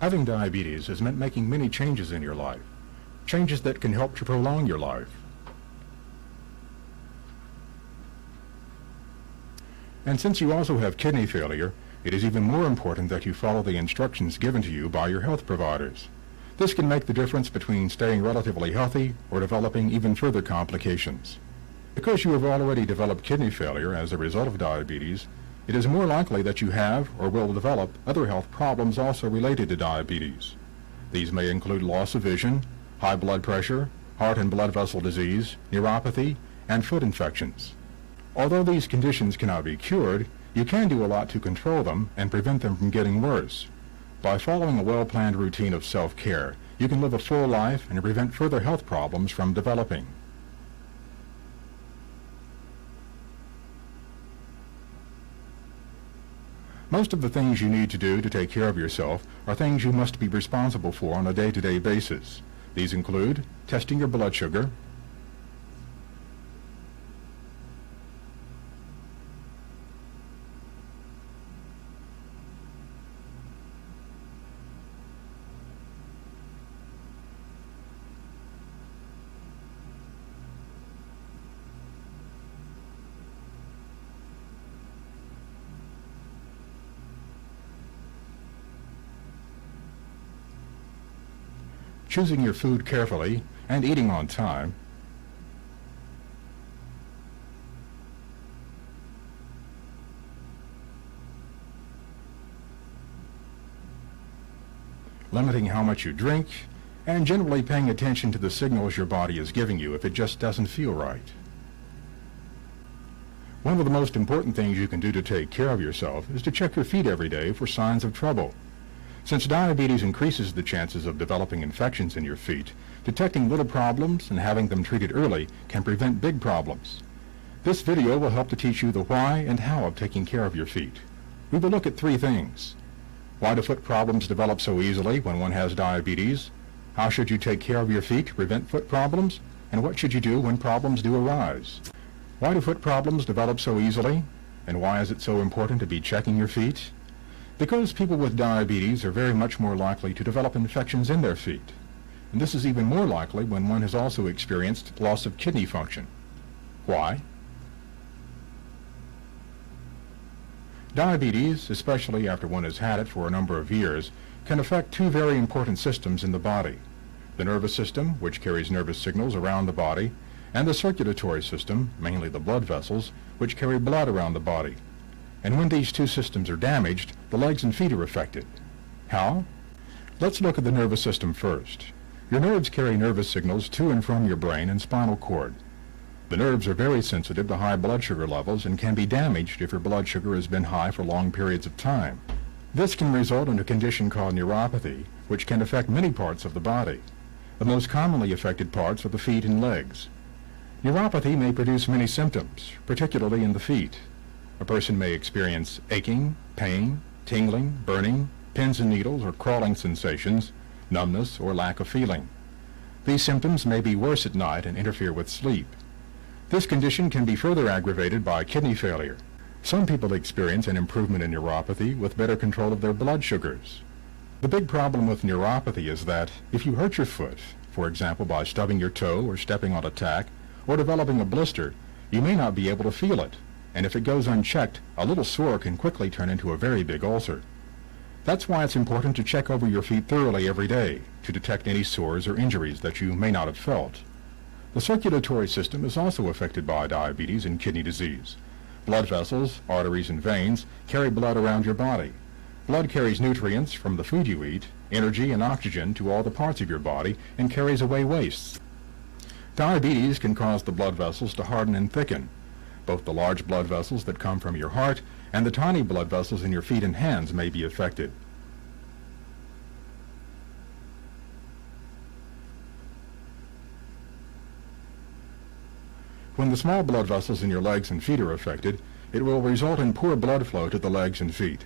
Having diabetes has meant making many changes in your life, changes that can help to prolong your life. And since you also have kidney failure, it is even more important that you follow the instructions given to you by your health providers. This can make the difference between staying relatively healthy or developing even further complications. Because you have already developed kidney failure as a result of diabetes, it is more likely that you have or will develop other health problems also related to diabetes. These may include loss of vision, high blood pressure, heart and blood vessel disease, neuropathy, and foot infections. Although these conditions cannot be cured, you can do a lot to control them and prevent them from getting worse. By following a well-planned routine of self-care, you can live a full life and prevent further health problems from developing. Most of the things you need to do to take care of yourself are things you must be responsible for on a day-to-day basis. These include testing your blood sugar, choosing your food carefully, and eating on time, limiting how much you drink, and generally paying attention to the signals your body is giving you if it just doesn't feel right. One of the most important things you can do to take care of yourself is to check your feet every day for signs of trouble. Since diabetes increases the chances of developing infections in your feet, detecting little problems and having them treated early can prevent big problems. This video will help to teach you the why and how of taking care of your feet. We will look at three things. Why do foot problems develop so easily when one has diabetes? How should you take care of your feet to prevent foot problems? And what should you do when problems do arise? Why do foot problems develop so easily? And why is it so important to be checking your feet? Because people with diabetes are very much more likely to develop infections in their feet. And this is even more likely when one has also experienced loss of kidney function. Why? Diabetes, especially after one has had it for a number of years, can affect two very important systems in the body: the nervous system, which carries nervous signals around the body, and the circulatory system, mainly the blood vessels, which carry blood around the body. And when these two systems are damaged, the legs and feet are affected. How? Let's look at the nervous system first. Your nerves carry nervous signals to and from your brain and spinal cord. The nerves are very sensitive to high blood sugar levels and can be damaged if your blood sugar has been high for long periods of time. This can result in a condition called neuropathy, which can affect many parts of the body. The most commonly affected parts are the feet and legs. Neuropathy may produce many symptoms, particularly in the feet. A person may experience aching, pain, tingling, burning, pins and needles or crawling sensations, numbness, or lack of feeling. These symptoms may be worse at night and interfere with sleep. This condition can be further aggravated by kidney failure. Some people experience an improvement in neuropathy with better control of their blood sugars. The big problem with neuropathy is that if you hurt your foot, for example by stubbing your toe or stepping on a tack, or developing a blister, you may not be able to feel it. And if it goes unchecked, a little sore can quickly turn into a very big ulcer. That's why it's important to check over your feet thoroughly every day to detect any sores or injuries that you may not have felt. The circulatory system is also affected by diabetes and kidney disease. Blood vessels, arteries, and veins carry blood around your body. Blood carries nutrients from the food you eat, energy and oxygen to all the parts of your body, and carries away wastes. Diabetes can cause the blood vessels to harden and thicken. Both the large blood vessels that come from your heart and the tiny blood vessels in your feet and hands may be affected. When the small blood vessels in your legs and feet are affected, it will result in poor blood flow to the legs and feet.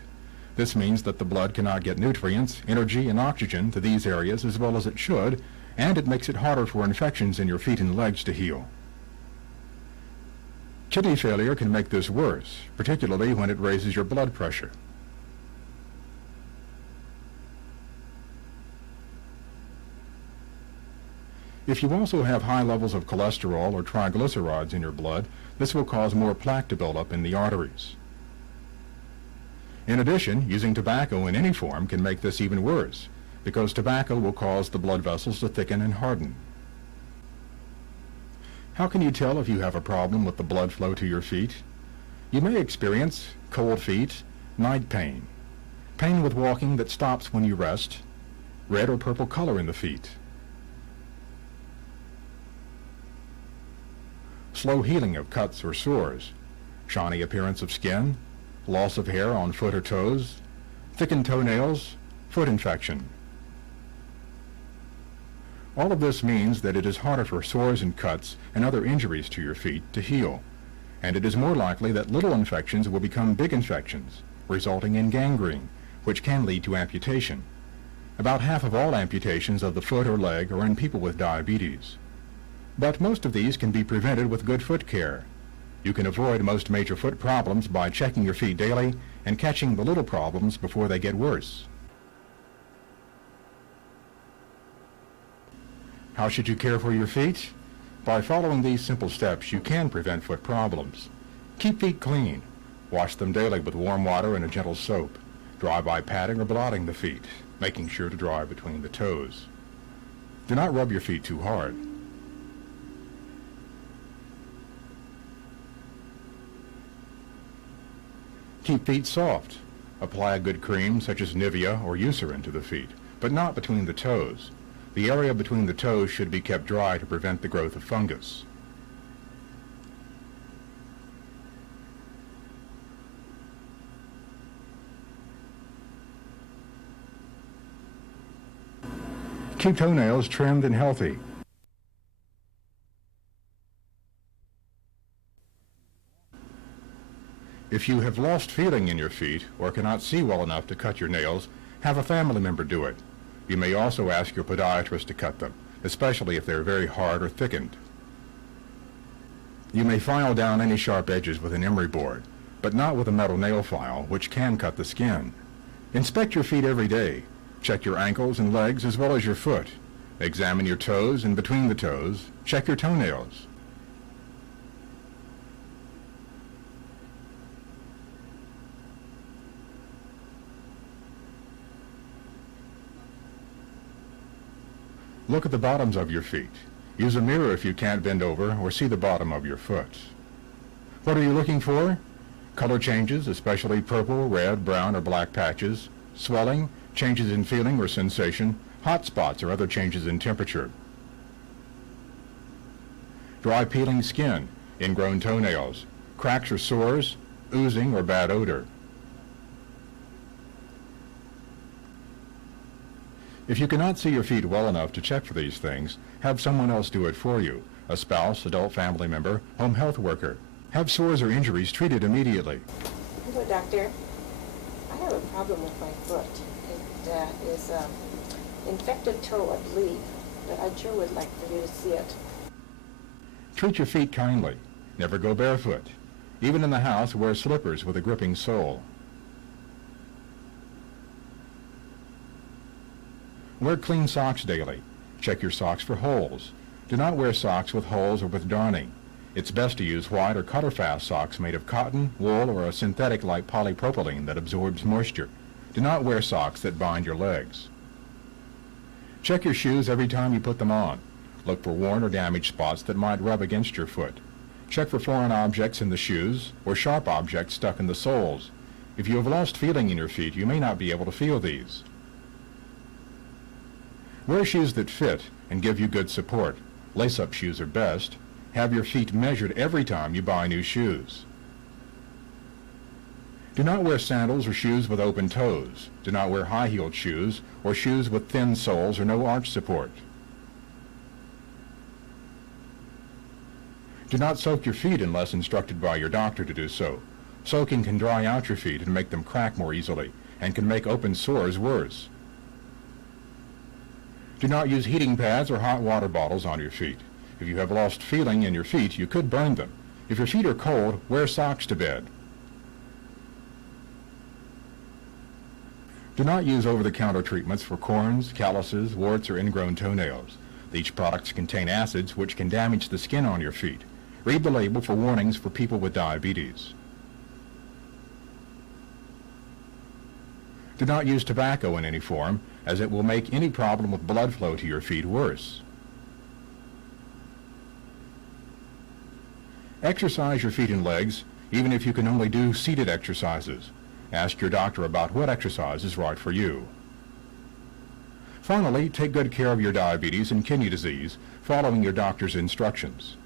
This means that the blood cannot get nutrients, energy, and oxygen to these areas as well as it should, and it makes it harder for infections in your feet and legs to heal. Kidney failure can make this worse, particularly when it raises your blood pressure. If you also have high levels of cholesterol or triglycerides in your blood, this will cause more plaque to build up in the arteries. In addition, using tobacco in any form can make this even worse, because tobacco will cause the blood vessels to thicken and harden. How can you tell if you have a problem with the blood flow to your feet? You may experience cold feet, night pain, pain with walking that stops when you rest, red or purple color in the feet, slow healing of cuts or sores, shiny appearance of skin, loss of hair on foot or toes, thickened toenails, foot infection. All of this means that it is harder for sores and cuts and other injuries to your feet to heal, and it is more likely that little infections will become big infections, resulting in gangrene, which can lead to amputation. About half of all amputations of the foot or leg are in people with diabetes. But most of these can be prevented with good foot care. You can avoid most major foot problems by checking your feet daily and catching the little problems before they get worse. How should you care for your feet? By following these simple steps, you can prevent foot problems. Keep feet clean. Wash them daily with warm water and a gentle soap. Dry by patting or blotting the feet, making sure to dry between the toes. Do not rub your feet too hard. Keep feet soft. Apply a good cream such as Nivea or Eucerin to the feet, but not between the toes. The area between the toes should be kept dry to prevent the growth of fungus. Keep toenails trimmed and healthy. If you have lost feeling in your feet or cannot see well enough to cut your nails, have a family member do it. You may also ask your podiatrist to cut them, especially if they are very hard or thickened. You may file down any sharp edges with an emery board, but not with a metal nail file, which can cut the skin. Inspect your feet every day. Check your ankles and legs as well as your foot. Examine your toes and between the toes. Check your toenails. Look at the bottoms of your feet. Use a mirror if you can't bend over or see the bottom of your foot. What are you looking for? Color changes, especially purple, red, brown, or black patches, swelling, changes in feeling or sensation, hot spots or other changes in temperature. Dry peeling skin, ingrown toenails, cracks or sores, oozing or bad odor. If you cannot see your feet well enough to check for these things, have someone else do it for you, a spouse, adult family member, home health worker. Have sores or injuries treated immediately. Hello, doctor. I have a problem with my foot. It is infected toe, I believe, but I sure would like for you to see it. Treat your feet kindly. Never go barefoot. Even in the house, wear slippers with a gripping sole. Wear clean socks daily. Check your socks for holes. Do not wear socks with holes or with darning. It's best to use white or color-fast socks made of cotton, wool, or a synthetic like polypropylene that absorbs moisture. Do not wear socks that bind your legs. Check your shoes every time you put them on. Look for worn or damaged spots that might rub against your foot. Check for foreign objects in the shoes or sharp objects stuck in the soles. If you have lost feeling in your feet, you may not be able to feel these. Wear shoes that fit and give you good support. Lace-up shoes are best. Have your feet measured every time you buy new shoes. Do not wear sandals or shoes with open toes. Do not wear high-heeled shoes or shoes with thin soles or no arch support. Do not soak your feet unless instructed by your doctor to do so. Soaking can dry out your feet and make them crack more easily, and can make open sores worse. Do not use heating pads or hot water bottles on your feet. If you have lost feeling in your feet, you could burn them. If your feet are cold, wear socks to bed. Do not use over-the-counter treatments for corns, calluses, warts, or ingrown toenails. These products contain acids which can damage the skin on your feet. Read the label for warnings for people with diabetes. Do not use tobacco in any form, as it will make any problem with blood flow to your feet worse. Exercise your feet and legs, even if you can only do seated exercises. Ask your doctor about what exercise is right for you. Finally, take good care of your diabetes and kidney disease, following your doctor's instructions.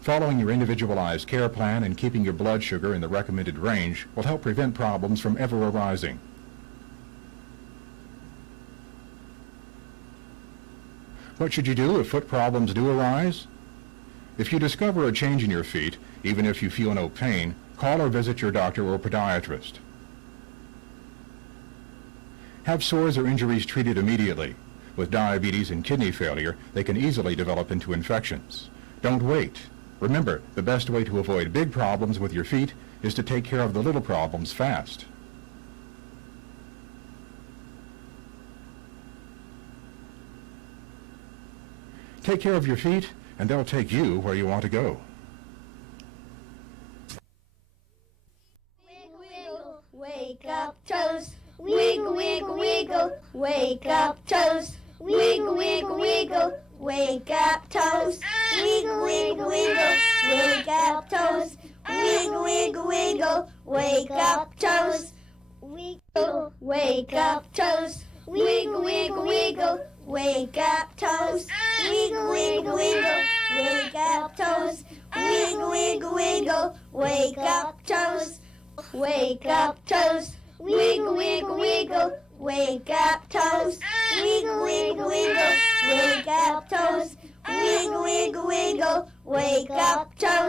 Following your individualized care plan and keeping your blood sugar in the recommended range will help prevent problems from ever arising. What should you do if foot problems do arise? If you discover a change in your feet, even if you feel no pain, call or visit your doctor or podiatrist. Have sores or injuries treated immediately. With diabetes and kidney failure, they can easily develop into infections. Don't wait. Remember, the best way to avoid big problems with your feet is to take care of the little problems fast. Take care of your feet, and they'll take you where you want to go. Wiggle, wiggle, wake up toes. Wiggle, wiggle, wiggle, wake up toes. Wiggle, wiggle, wiggle, wake up toes. Wiggle, wiggle, wiggle, wake up toes. Wiggle, wiggle, wiggle, wake up toes. Wiggle, wake up toes. Wiggle, wiggle, wiggle, wake up toes. Wiggle, wiggle, wiggle, wake up toes. Wiggle, wiggle, wiggle, wake up toes. Wake up toes. Wiggle, wiggle, wiggle, wake up toes. Wiggle, wiggle, wiggle, wake up toes. Wiggle, wiggle, wiggle, wake up toes.